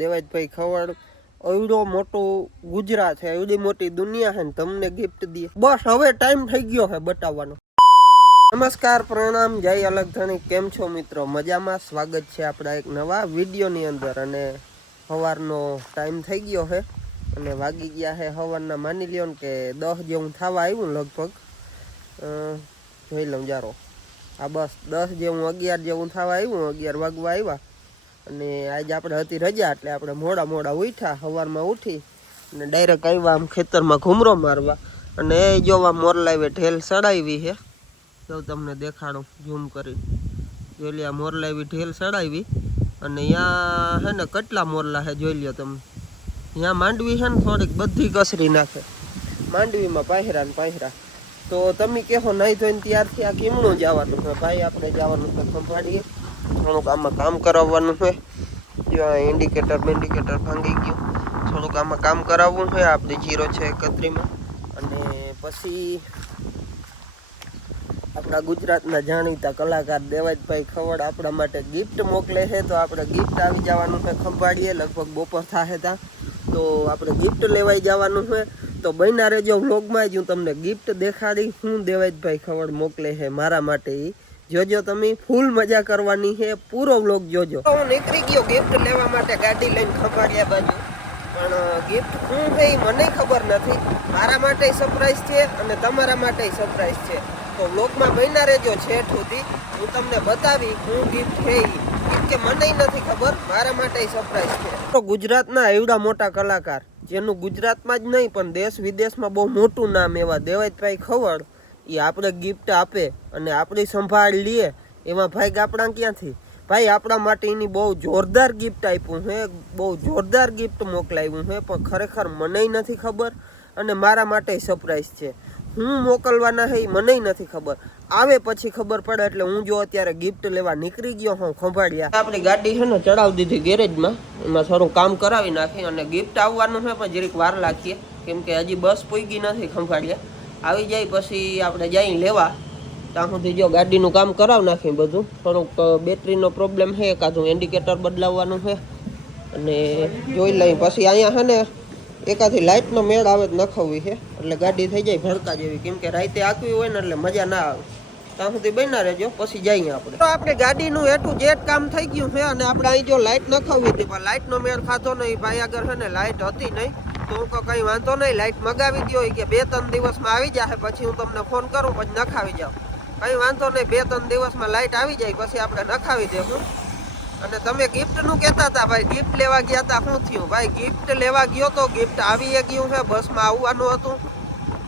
દેવાજભાઈ ખવડ એવડો મોટો ગુજરાત છે, એવડી મોટી દુનિયા છે ને તમને ગિફ્ટ દે. બસ હવે ટાઈમ થઈ ગયો છે બતાવવાનો. નમસ્કાર, પ્રણામ, જય અલગ ધણી. કેમ છો મિત્રો? મજામાં? સ્વાગત છે આપણા એક નવા વિડીયોની અંદર. અને સવારનો ટાઈમ થઈ ગયો છે અને વાગી ગયા છે સવારના માની લ્યો ને કે 10 જેવું થવા આવ્યું લગભગ. જોઈ લઉં જારો. આ બસ 10 જેવું 11 જેવું થવા આવ્યું, 11 વાગવા આવ્યા. અને આજે આપણે હતી રજા એટલે આપણે મોડા ઉઠ્યા. સવારમાં ઉઠી અને ડાયરેક્ટ આવ્યા આમ ખેતરમાં ઘૂમરો મારવા. અને એ જોવા મોરલાવે ઢેલ સડાવી છે. તો તમને દેખાડું ઝૂમ કરી. જોઈ લે, મોરલાવી ઢેલ સડાવી. અને અહીંયા છે ને કેટલા મોરલા છે જોઈ લ્યો તમે. અહીંયા માંડવી છે ને થોડીક બધી કસરી નાખે. માંડવીમાં પાયરા. તો તમે કહો નહીં ધોઈને ત્યારથી આ કેમનું જવાનું છે? ભાઈ આપણે જવાનું છે ખંભાળીએ. થોડુંક આમાં કામ કરાવવાનું છે. ઇન્ડિકેટર ભાંગી ગયું. થોડુંક આમાં કામ કરાવવું છે. આપણે જીરો છે 31માં. અને પછી આપણા ગુજરાતના જાણીતા કલાકાર દેવાજભાઈ ખવડ આપણા માટે ગિફ્ટ મોકલે છે. તો આપણે ગિફ્ટ આવી જવાનું છે ખંભાળીએ. લગભગ બપોર થાય ત્યાં તો આપણે ગિફ્ટ લેવાઈ જવાનું છે. તો બન્યા રહેજો વ્લોગમાં. જ હું તમને ગિફ્ટ દેખાડી હું દેવાજભાઈ ખવડ મોકલે છે મારા માટે. જોજો તમે, ફૂલ મજા કરવાની છે. પૂરો વ્લોગ જોજો. હું નીકળી ગયો ગિફ્ટ લેવા માટે ગાડી લઈને ખંભાળિયા બાજુ. પણ ગિફ્ટ શું છે એ મને ખબર નથી. મારા માટે સરપ્રાઈઝ છે અને તમારા માટે સરપ્રાઈઝ છે. તો વ્લોગમાં બન્યા રહેજો છેઠ સુધી. હું તમને બતાવી હું ગિફ્ટ છે ગિફ્ટ કે મને નથી ખબર. મારા માટે સરપ્રાઈઝ છે. તો ગુજરાતના એવડા મોટા કલાકાર જેનું ગુજરાતમાં જ નહીં પણ દેશ વિદેશમાં બહુ મોટું નામ એવા દેવાજભાઈ ખવડ એ આપણે ગિફ્ટ આપે અને આપણી સંભાળ લઈએ એમાં ભાઈ આપણા ક્યાંથી? ભાઈ આપણા માટે એની બહુ જોરદાર ગિફ્ટ આપ્યું છે. બહુ જોરદાર ગિફ્ટ મોકલાવ્યું છે. પણ ખરેખર મને નથી ખબર અને મારા માટે સરપ્રાઈઝ છે. હું મોકલવાના છે એ મને નથી ખબર. આવે પછી ખબર પડે. એટલે હું જો અત્યારે ગિફ્ટ લેવા નીકળી ગયો હું ખંભાળિયા. આપણી ગાડી છે ને ચડાવી દીધી ગેરેજમાં. એમાં થોડું કામ કરાવી નાખી અને ગિફ્ટ આવવાનું છે પણ જરીક વાર લાગીએ કેમ કે હજી બસ પૂગી નથી ખંભાળિયા. આવી જાય પછી આપણે જઈ લેવા. ત્યાં સુધી જો ગાડીનું કામ કરાવી નાખી બધું. થોડુંક બેટરીનો પ્રોબ્લેમ છે, એકાદું ઇન્ડિકેટર બદલાવવાનું છે. અને જોઈ લઈ પછી અહીંયા છે ને એકાથી લાઇટનો મેળ આવે જ નખવવી છે. એટલે ગાડી થઈ જાય ભડકા જેવી. કેમ કે રાતે આંકવી હોય ને એટલે મજા ના આવે. ત્યાં સુધી બન્યા રહેજો પછી જઈએ આપણે. તો આપણે ગાડીનું એટું જેટ કામ થઈ ગયું છે અને આપણે અહીં જો લાઇટ નખાવી હતી પણ લાઇટનો મેળ ખાતો નહીં. ભાઈ આગળ છે ને લાઇટ હતી નહીં. તો હું કંઈ વાંધો નહીં, લાઇટ મગાવી દો કે 2-3 દિવસમાં આવી જાય. પછી હું તમને ફોન કરું પછી નખાવી જાઉં. કંઈ વાંધો નહીં, 2-3 દિવસમાં લાઇટ આવી જાય પછી આપણે નખાવી દેવું. અને તમે ગિફ્ટનું કહેતા હતા ભાઈ, ગિફ્ટ લેવા ગયા હતા, શું થયું? ભાઈ ગિફ્ટ લેવા ગયો તો ગિફ્ટ આવી ગયું છે. બસમાં આવવાનું હતું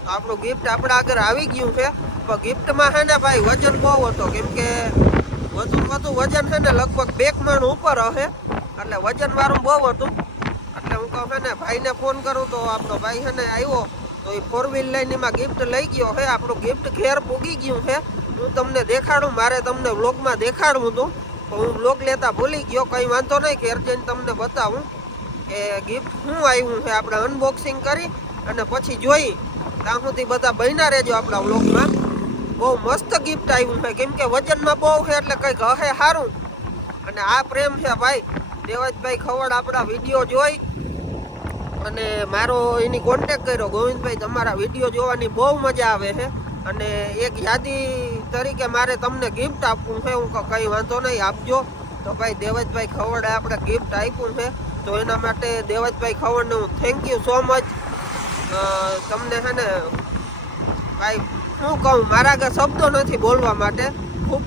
તો આપણું ગિફ્ટ આપણા આગળ આવી ગયું છે. પણ ગિફ્ટમાં છે ને ભાઈ વજન બહુ હતો. કેમ કે વધુ વજન છે ને લગભગ 2 મણ ઉપર હશે. એટલે વજનવાળું બહુ હતું. એટલે હું કહું છે ને ભાઈને ફોન કરું તો આપણો ભાઈ છે ને આવ્યો તો એ 4 વ્હીલ લઈને એમાં ગિફ્ટ લઈ ગયો છે. આપણું ગિફ્ટ ઘેર પૂગી ગયું છે. હું તમને દેખાડું, મારે તમને વ્લોગમાં દેખાડવું હતું તો હું વ્લોગ લેતા ભૂલી ગયો. કંઈ વાંધો નહીં, ઘેર જઈને તમને બતાવું કે ગિફ્ટ શું આવ્યું છે. આપણે અનબોક્સિંગ કરી અને પછી જોઈ. ત્યાં સુધી બધા બન્યા રહેજો આપણા વ્લોગમાં. બહુ મસ્ત ગિફ્ટ આવ્યું છે. કેમ કે વજનમાં બહુ છે એટલે કંઈક હશે સારું. અને આ પ્રેમ છે ભાઈ. દેવાજભાઈ ખવડ આપણા વિડીયો જોઈ અને મારો એની કોન્ટેક કર્યો. ગોવિંદભાઈ તમારા વિડીયો જોવાની બહુ મજા આવે છે અને એક યાદી તરીકે મારે તમને ગિફ્ટ આપવું છે. હું કંઈ વાંધો નહીં, આપજો. તો ભાઈ દેવાજભાઈ ખવડે આપણે ગિફ્ટ આપ્યું છે. તો એના માટે દેવાજભાઈ ખવડને હું થેન્ક યુ સો મચ. તમને છે ને ભાઈ શું કહું, મારા આગળ શબ્દો નથી બોલવા માટે.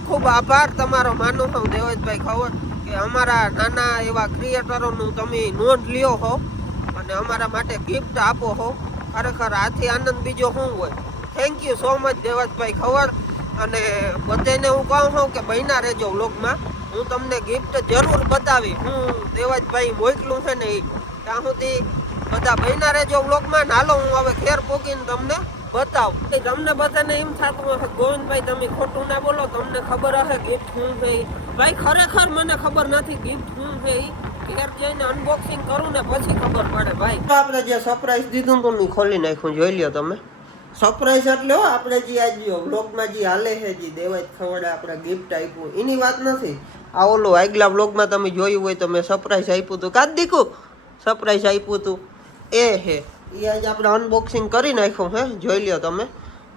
ખૂબ આભાર તમારો માનું છું દેવાજભાઈ ખવડ કે અમારા નાના એવા ક્રિએટરોનું તમે નોંધ લ્યો હો અને અમારા માટે ગિફ્ટ આપો હો. ખરેખર આથી આનંદ બીજો શું હોય. થેન્ક યુ સો મચ દેવાજભાઈ ખવડ. અને બધાને હું કહું છું કે બન્યા રહેજો વ્લોગમાં. હું તમને ગિફ્ટ જરૂર બતાવી. હું દેવાજભાઈ મોકલું છે ને એ ત્યાં સુધી બધા બન્યા રહેજો વ્લોગમાં. હાલો હું હવે ઘેર પોગીને તમને બતાવ. તમને બધાને એમ થતું હશે ગોવિંદભાઈ તમે ખોટું ના બોલો, તમને ખબર હશે ગિફ્ટ શું છે. ભાઈ ખરેખર મને ખબર નથી ગિફ્ટ શું છે. ઘેર જઈને અનબોક્સિંગ કરું ને પછી ખબર પડે ભાઈ. આપણે જે સરપ્રાઈઝ દીધું તો મેં ખોલી નાખ્યું, જોઈ લ્યો તમે. સરપ્રાઈઝ એટલે આપણે જે આજ વ્લોગમાં જે હાલે છે, જે દેવાજ ખવડે આપણે ગિફ્ટ આપ્યું એની વાત નથી. આ ઓલું આગલા વ્લોગમાં તમે જોયું હોય તો મેં સરપ્રાઈઝ આપ્યું હતું કાદ દીકું સરપ્રાઈઝ આપ્યું હતું એ હે એ આજે આપણે અનબોક્સિંગ કરી નાખ્યું હે જોઈ લ્યો તમે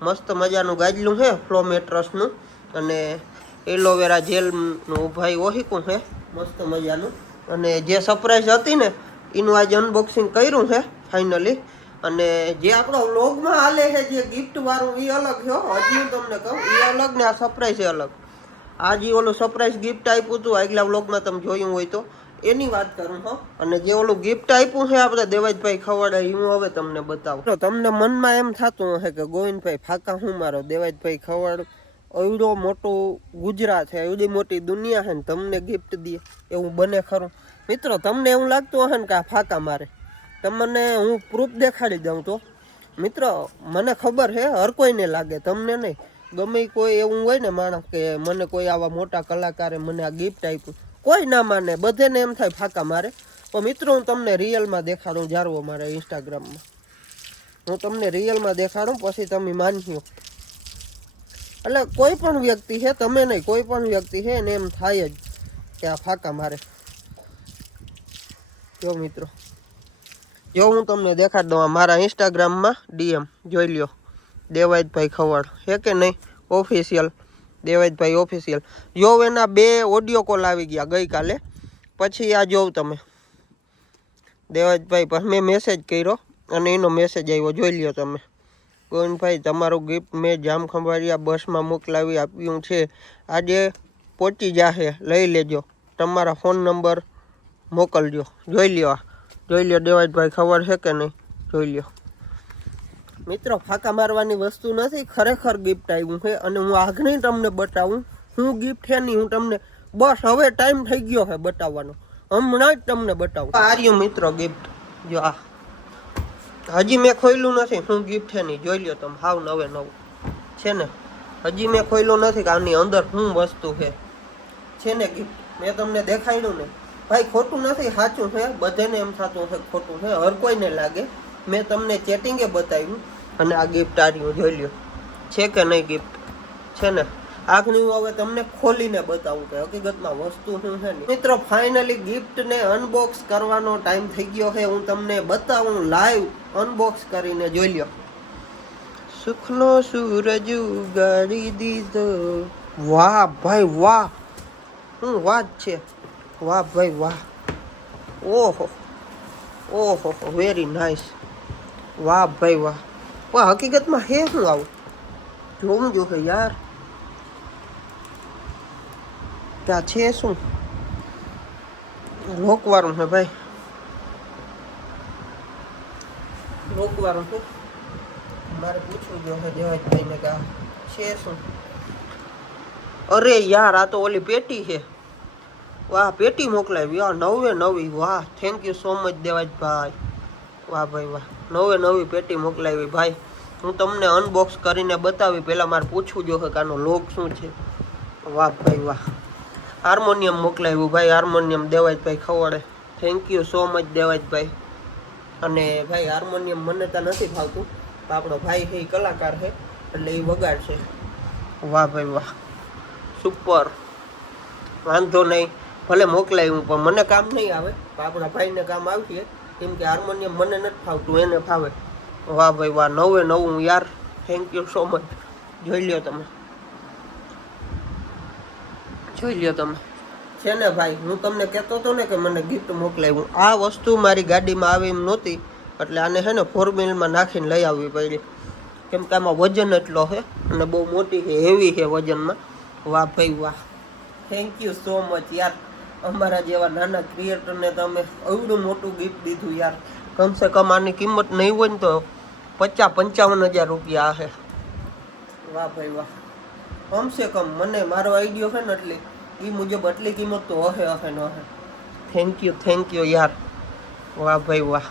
મસ્ત મજાનું ગાજલું છે ફ્લો મેટ્રસનું અને એલોવેરા જેલનું ભાઈ ઓહીકું છે મસ્ત મજાનું અને જે સરપ્રાઈઝ હતી ને એનું આજે અનબોક્સિંગ કર્યું છે ફાઇનલી અને જે આપણો વ્લોગમાં હાલે છે જે ગિફ્ટ વાળું એ અલગ છે હજી હું તમને કહું એ અલગ ને આ સરપ્રાઈઝ એ અલગ આજે ઓલું સરપ્રાઈઝ ગિફ્ટ આપ્યું હતું આગલા વ્લોગમાં તમે જોયું હોય તો એની વાત કરું હો અને જે ઓલું ગિફ્ટ આપ્યું છે આપણે દેવાજભાઈ ખવડાય હું હવે તમને બતાવું તમને મનમાં એમ થતું હશે કે ગોવિંદભાઈ ફાકા હું મારો દેવાજભાઈ ખવડ એવડો મોટું ગુજરાત છે એવડી મોટી દુનિયા છે ને તમને ગિફ્ટ દે એવું બને ખરું મિત્રો તમને એવું લાગતું હશે ને કે આ ફાકા મારે તમને હું પ્રૂફ દેખાડી દઉં તો મિત્રો મને ખબર છે હર કોઈને લાગે તમને નહીં ગમે કોઈ એવું હોય ને માણસ કે મને કોઈ આવા મોટા કલાકારે મને આ ગિફ્ટ આપ્યું કોઈ ના માને બધાને એમ થાય ફાકા મારે પણ મિત્રો હું તમને રિયલમાં દેખાડું જારવો મારા ઇન્સ્ટાગ્રામમાં હું તમને રિયલમાં દેખાડું પછી તમે માનશો એટલે કોઈ પણ વ્યક્તિ છે તમે નહીં કોઈ પણ વ્યક્તિ છે ને એમ થાય જ કે આ ફાકા મારે જો મિત્રો જો હું તમને દેખાડ દઉં મારા ઇન્સ્ટાગ્રામમાં ડીએમ જોઈ લ્યો દેવાજભાઈ ખવડ છે કે નહીં ઓફિશિયલ દેવાજભાઈ ઓફિશિયલ જો એના 2 ઓડિયો કોલ આવી ગયા ગઈકાલે પછી આ જોઉં તમે દેવાજભાઈ પર મેં મેસેજ કર્યો અને એનો મેસેજ આવ્યો જોઈ લ્યો તમે ગોવિંદભાઈ તમારું ગિફ્ટ મેં જામખંભાળિયા બસમાં મોકલાવી આપ્યું છે આજે પહોંચી જાહે લઈ લેજો તમારા ફોન નંબર મોકલજો જોઈ લ્યો દેવાજભાઈ ખબર છે કે નહીં જોઈ લ્યો મિત્રો ફાકા મારવાની વસ્તુ નથી ખરેખર ગિફ્ટ આવ્યું છે અને હું આગળ તમને બતાવું હું ગિફ્ટ છે નહીં હું તમને બસ હવે ટાઈમ થઈ ગયો છે બતાવવાનો હમણાં જ તમને બતાવું આ રહ્યું મિત્રો ગિફ્ટ જો આ હજી મેં ખોલ્યું નથી હું ગિફ્ટ છે નહીં જોઈ લ્યો તમે હાવ નવે નવું છે ને હજી મેં ખોલ્યું નથી કે આની અંદર શું વસ્તુ છે ને ગિફ્ટ મેં તમને દેખાડ્યું ને ભાઈ ખોટું નથી સાચું છે બધાને એમ થતું છે ખોટું છે હર કોઈને લાગે મેં તમને ચેટિંગે બતાવ્યું અને આ ગિફ્ટ આ રહ્યું જોઈ લ્યો છે કે નહીં ગિફ્ટ છે ને આગની હું હવે તમને ખોલીને બતાવું કે હકીકતમાં વસ્તુ શું છે ને મિત્રો ફાઇનલી ગિફ્ટને અનબોક્સ કરવાનો ટાઈમ થઈ ગયો છે હું તમને બતાવું લાઈવ અનબોક્સ કરીને જોઈ લ્યો સુખનો સૂરજ ઉગાડી દીધો વાહ ભાઈ વાહ શું વાત છે વાહ ભાઈ વાહ ઓહો ઓહો વેરી નાઇસ વાહ ભાઈ વાહ વાહ હકીકતમાં હે શું આવું જોવું જોશે યાર ત્યાં છે શું લોકવાળું છે ભાઈ લોકવાળું છે મારે પૂછવું જોઈએ દેવાજભાઈને કે છે શું અરે યાર આ તો ઓલી પેટી છે વાહ પેટી મોકલાવી યાર 99 વાહ thank you so much Devajbhai વાહ ભાઈ વાહ 99 પેટી મોકલાવી ભાઈ હું તમને અનબોક્સ કરીને બતાવી પહેલાં મારે પૂછવું જોઈએ કે આનો લોગ શું છે વાહ ભાઈ વાહ હાર્મોનિયમ મોકલાવ્યું ભાઈ હાર્મોનિયમ દેવાજભાઈ ખવડે થેન્ક યુ સો મચ દેવાજભાઈ અને ભાઈ હાર્મોનિયમ મને તો નથી ફાવતું તો આપણો ભાઈ છે એ કલાકાર છે એટલે એ વગાડશે વાહ ભાઈ વાહ સુપર વાંધો નહીં ભલે મોકલાવ્યું પણ મને કામ નહીં આવે તો આપણા ભાઈને કામ આવશે કેમ કે હાર્મોનિયમ મને નથી ફાવતું એને ફાવે વાહ ભાઈ વાહ 99 યાર થેન્ક યુ સો મચ જોઈ લ્યો તમે છે ને ભાઈ હું તમને કહેતો હતો ને કે મને ગિફ્ટ મોકલાવ્યું આ વસ્તુ મારી ગાડીમાં આવી એમ નહોતી એટલે આને છે ને 4 વ્હીલમાં નાખીને લઈ આવવી પડી કેમ કે આમાં વજન એટલો છે અને બહુ મોટી છે હેવી છે વજનમાં વાહ ભાઈ વાહ થેન્ક યુ સો મચ યાર અમારા જેવા નાના ક્રિએટરને તમે એવડું મોટું ગિફ્ટ દીધું યાર કમસે કમ આની કિંમત નહીં હોય ને તો 50-55 હજાર રૂપિયા છે વાહ ભાઈ વાહ કમસે કમ મને મારો આઈડિયો છે ને એટલે એ મુજબ આટલી કિંમત તો હશે ન હશે થેન્ક યુ યાર વાહ ભાઈ વાહ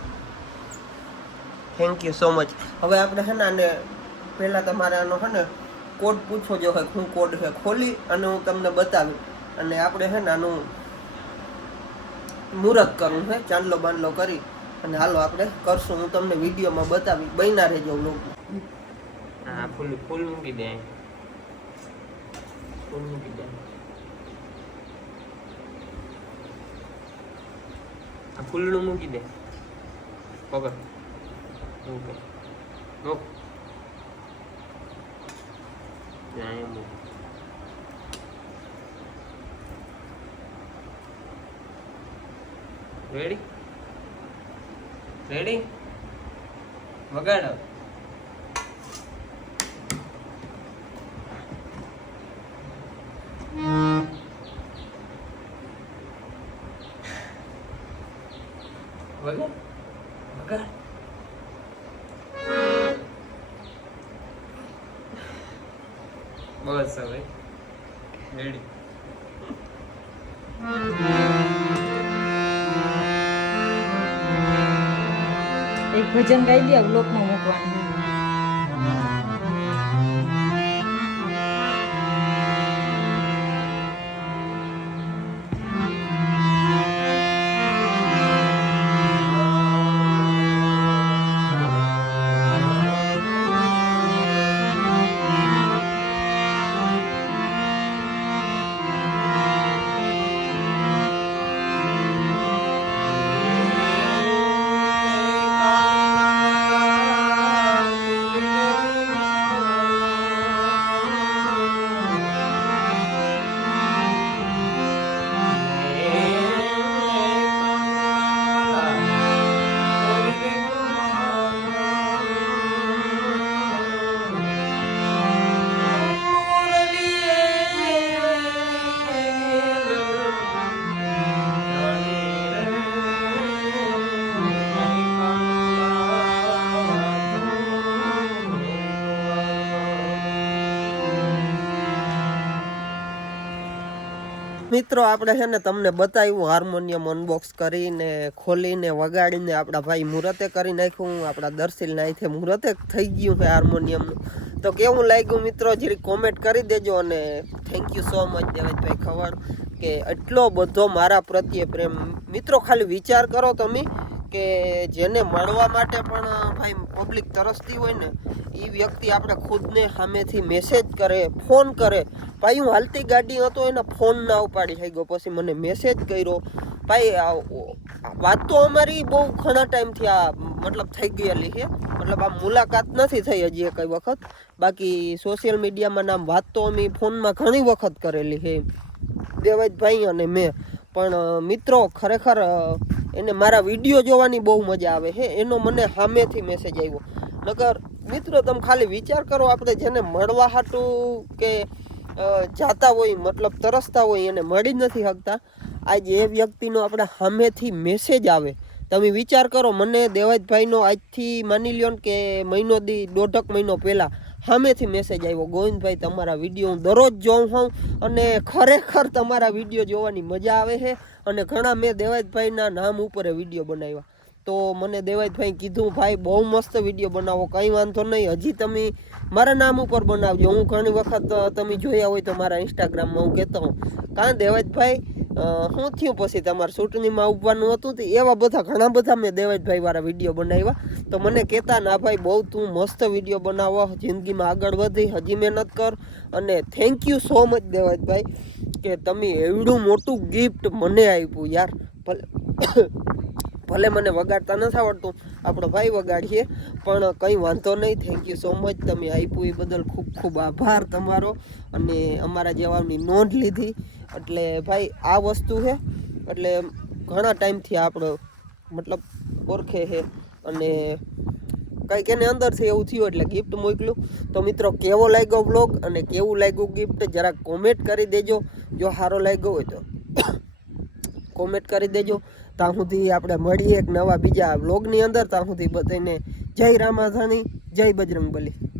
થેન્ક યુ સો મચ હવે આપણે છે ને આને પહેલાં તમારે આનો છે ને કોડ પૂછો જો હોય શું કોડ છે ખોલી અને હું તમને બતાવી અને આપણે છે ને આનું મુહૂર્ત કરવું છે ચાંદલો બાંદલો કરી અને હાલો આપણે કરશું હું તમને વિડીયોમાં બતાવી બન્યા રહેજો લોકો હા ફૂલ મૂકી દે ફૂલ મૂકી દે આ ફૂલનું મૂકી દે પકડ ઓકે મૂક અહીંયા મૂક રેડી રેડી વગાડો વગાડ વગાડ બસ હવે રેડી એક ભજન ગાઈ દે બ્લોકમાં મૂકવાનું મિત્રો આપણે છે ને તમને બતાવ્યું હાર્મોનિયમ અનબોક્સ કરીને ખોલીને વગાડીને આપણા ભાઈ મુહૂર્તે કરી નાખ્યું આપણા દર્શીલ નાઈથે મુહૂર્તે થઈ ગયું છે હાર્મોનિયમનું તો કેવું લાગ્યું મિત્રો જરી કોમેન્ટ કરી દેજો અને થેન્ક યુ સો મચ દેવેશભાઈ ખવડ કે એટલો બધો મારા પ્રત્યે પ્રેમ મિત્રો ખાલી વિચાર કરો તમે કે જેને મળવા માટે પણ ભાઈ પબ્લિક તરસતી હોય ને એ વ્યક્તિ આપણે ખુદને સામેથી મેસેજ કરે ફોન કરે ભાઈ હું હાલતી ગાડી હતો એના ફોન ના ઉપાડી થઈ ગયો પછી મને મેસેજ કર્યો ભાઈ વાત તો અમારી બહુ ઘણા ટાઈમથી આ મતલબ થઈ ગયેલી છે મતલબ આ મુલાકાત નથી થઈ હજી કઈ વખત બાકી સોશિયલ મીડિયામાં નામ વાત તો અમે ફોનમાં ઘણી વખત કરેલી છે દેવેશભાઈ અને મેં પણ મિત્રો ખરેખર એને મારા વિડીયો જોવાની બહુ મજા આવે છે એનો મને સામેથી મેસેજ આવ્યો નકર મિત્રો તમે ખાલી વિચાર કરો આપણે જેને મળવા હાટું કે જાતા હોય મતલબ તરસતા હોય એને મળી નથી શકતા આજે એ વ્યક્તિનો આપણા સામેથી મેસેજ આવે તમે વિચાર કરો મને દેવેશભાઈનો આજથી માની લ્યો કે મહિનો દોઢક મહિનો પહેલાં સામેથી મેસેજ આવ્યો ગોવિંદભાઈ તમારા વિડીયો હું દરરોજ જોઉં છું અને ખરેખર તમારા વિડીયો જોવાની મજા આવે છે અને ઘણા મેં દેવેશભાઈના નામ ઉપર વિડીયો બનાવ્યા તો મને દેવેશભાઈ કીધું ભાઈ બહુ મસ્ત વિડીયો બનાવો કંઈ વાંધો નહીં હજી તમે મારા નામ ઉપર બનાવજો હું ઘણી વખત તમે જોયા હોય તો મારા ઇન્સ્ટાગ્રામમાં હું કહેતો હું કાં દેવેશભાઈ શું થયું પછી તમારે ચૂંટણીમાં આવવાનું હતું તો એવા બધા ઘણા બધા મેં દેવેશભાઈ વાળા વિડીયો બનાવ્યા તો મને કહેતા ના ભાઈ બહુ તું મસ્ત વિડીયો બનાવો જિંદગીમાં આગળ વધી હજી મહેનત કર અને થેન્ક યુ સો મચ દેવેશભાઈ કે તમે એવડું મોટું ગિફ્ટ મને આપ્યું યાર ભલે મને વગાડતા નથી આવડતું આપણો ભાઈ વગાડીએ પણ કંઈ વાંધો નહીં થેન્ક યુ સો મચ તમે આપ્યું એ બદલ ખૂબ ખૂબ આભાર તમારો અને અમારા જેવાની નોંધ લીધી એટલે ભાઈ આ વસ્તુ છે એટલે ઘણા ટાઈમથી આપણો મતલબ ઓળખે છે અને કંઈક એને અંદરથી એવું થયું એટલે ગિફ્ટ મોકલ્યું તો મિત્રો કેવો લાગ્યો બ્લોગ અને કેવું લાગ્યું ગિફ્ટ જરાક કોમેન્ટ કરી દેજો જો સારો લાગ્યો હોય તો કોમેન્ટ કરી દેજો ત્યાં સુધી આપણે મળીએ એક નવા બીજા બ્લોગની અંદર ત્યાં સુધી બધાને જય રામાધાણી જય બજરંગબલી